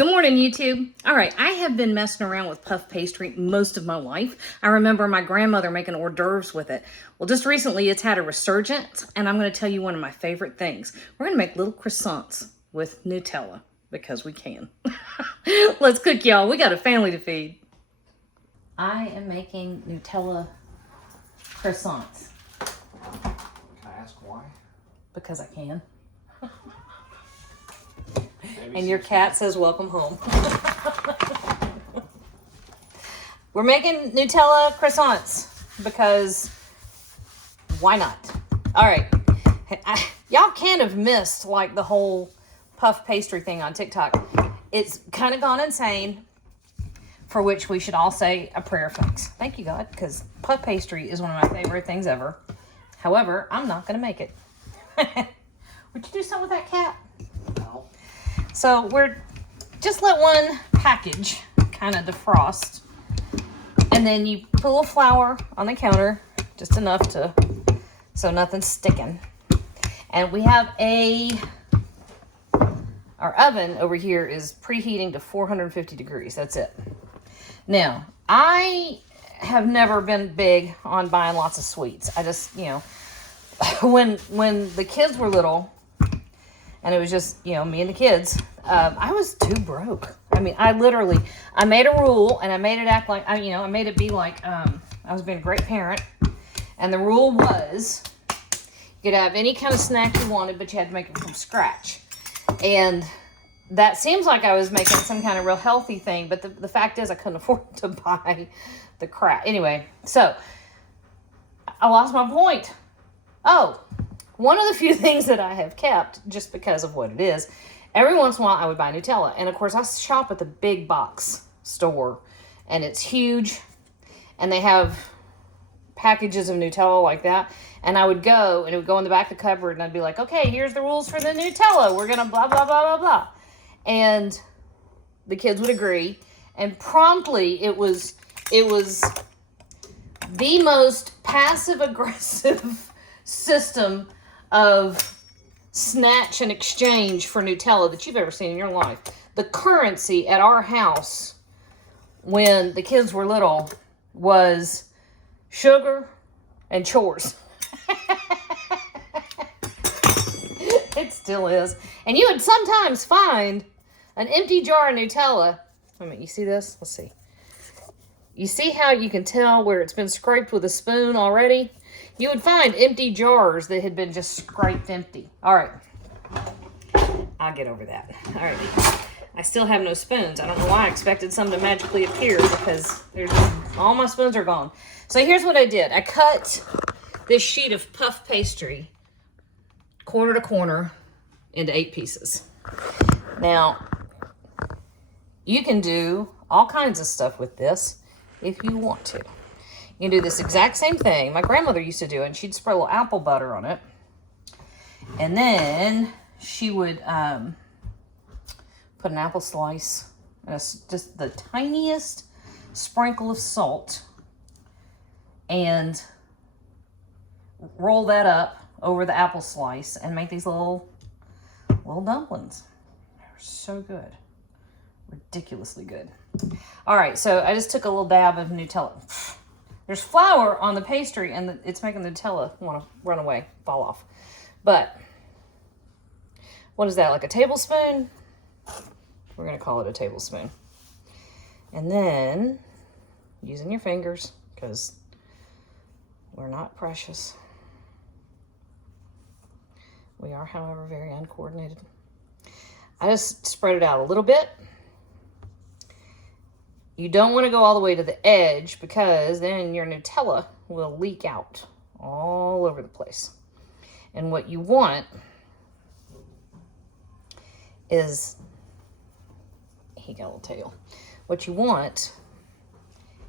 Good morning, YouTube. All right, I have been messing around with puff pastry most of my life. I remember my grandmother making hors d'oeuvres with it. Well, just recently it's had a resurgence, and I'm going to tell you one of my favorite things. We're going to make little croissants with Nutella because we can. Let's cook, y'all. We got a family to feed. I am making Nutella croissants. Can I ask why? Because I can. And your cat says, welcome home. We're making Nutella croissants because why not? All right. Y'all can't have missed like the whole puff pastry thing on TikTok. It's kind of gone insane, for which we should all say a prayer of thanks. Thank you, God, because puff pastry is one of my favorite things ever. However, I'm not going to make it. Would you do something with that cat? No. So we're just let one package kind of defrost, and then you put a little flour on the counter, just enough to so nothing's sticking. And we have our oven over here is preheating to 450 degrees. That's it. Now, I have never been big on buying lots of sweets. I just, when the kids were little, and it was just, me and the kids, I was too broke. I mean, I made a rule, and I made it act like, I made it be like I was being a great parent. And the rule was, you could have any kind of snack you wanted, but you had to make it from scratch. And that seems like I was making some kind of real healthy thing, but the fact is I couldn't afford to buy the crap. Anyway, so I lost my point. Oh, one of the few things that I have kept, just because of what it is, every once in a while I would buy Nutella. And of course I shop at the big box store, and it's huge, and they have packages of Nutella like that. And I would go, and it would go in the back of the cupboard, and I'd be like, okay, here's the rules for the Nutella. We're going to blah, blah, blah, blah, blah. And the kids would agree. And promptly it was the most passive-aggressive system of snatch and exchange for Nutella that you've ever seen in your life. The currency at our house when the kids were little was sugar and chores. It still is. And you would sometimes find an empty jar of Nutella. Wait a minute, you see this? Let's see. You see how you can tell where it's been scraped with a spoon already? You would find empty jars that had been just scraped empty. All right. I'll get over that. All right. I still have no spoons. I don't know why I expected some to magically appear, because all my spoons are gone. So here's what I did. I cut this sheet of puff pastry corner to corner into 8 pieces. Now, you can do all kinds of stuff with this if you want to. You can do this exact same thing. My grandmother used to do it, and she'd spread a little apple butter on it. And then she would put an apple slice and just the tiniest sprinkle of salt, and roll that up over the apple slice and make these little dumplings. They're so good. Ridiculously good. All right, so I just took a little dab of Nutella. There's flour on the pastry, and it's making the Nutella want to run away, fall off. But what is that, like a tablespoon? We're going to call it a tablespoon. And then, using your fingers, because we're not precious. We are, however, very uncoordinated. I just spread it out a little bit. You don't want to go all the way to the edge, because then your Nutella will leak out all over the place. And what you want is, he got a little tail. What you want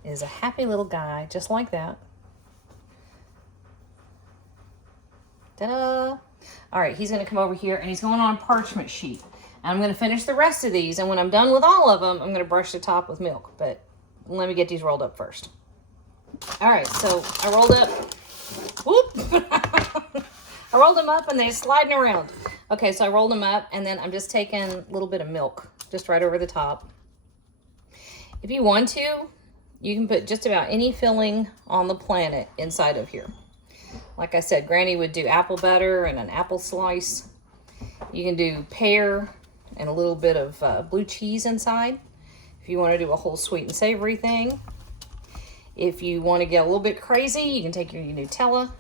is a happy little guy, just like that. Ta-da! All right, he's going to come over here, and he's going on a parchment sheet. And I'm going to finish the rest of these, and when I'm done with all of them, I'm going to brush the top with milk. But let me get these rolled up first. All right, so I rolled up. Whoop! I rolled them up and they're sliding around. Okay, so I rolled them up, and then I'm just taking a little bit of milk just right over the top. If you want to, you can put just about any filling on the planet inside of here. Like I said, Granny would do apple butter and an apple slice. You can do pear and a little bit of blue cheese inside. If you want to do a whole sweet and savory thing. If you want to get a little bit crazy, you can take your Nutella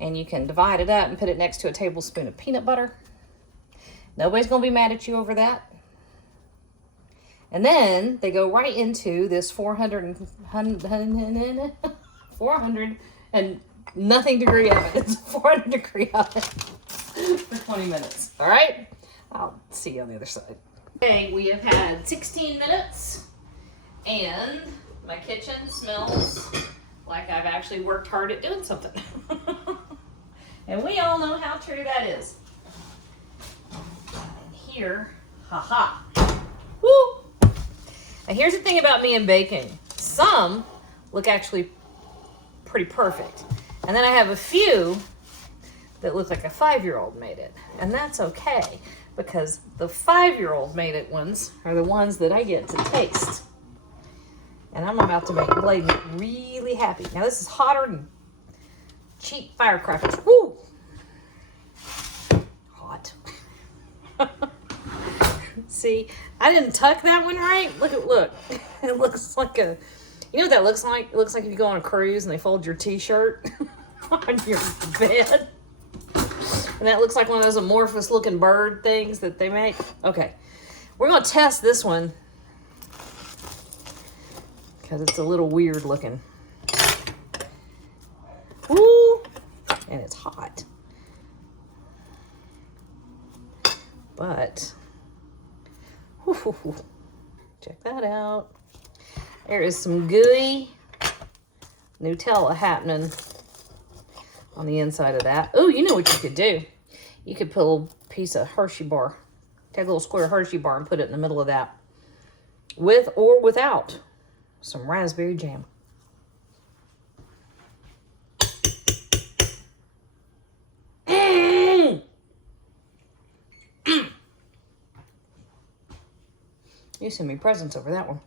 and you can divide it up and put it next to a tablespoon of peanut butter. Nobody's going to be mad at you over that. And then they go right into this 400 and nothing degree oven. It's 400 degree oven for 20 minutes. All right? I'll see you on the other side. Okay, we have had 16 minutes and my kitchen smells like I've actually worked hard at doing something. And we all know how true that is. And here, haha. Woo! Now here's the thing about me and baking. Some look actually pretty perfect. And then I have a few that look like a 5-year-old made it. And that's okay, because the 5-year-old made it ones are the ones that I get to taste. And I'm about to make Bladen really happy. Now this is hotter than cheap firecrackers. Woo! Hot. See, I didn't tuck that one right. Look. It looks like a, you know what that looks like? It looks like if you go on a cruise and they fold your t-shirt on your bed. And that looks like one of those amorphous looking bird things that they make. Okay, we're gonna test this one because it's a little weird looking. Woo! And it's hot. But, whoo, check that out. There is some gooey Nutella happening on the inside of that. Oh, you know what you could do? You could put a little piece of Hershey bar. Take a little square Hershey bar and put it in the middle of that. With or without some raspberry jam. You send me presents over that one.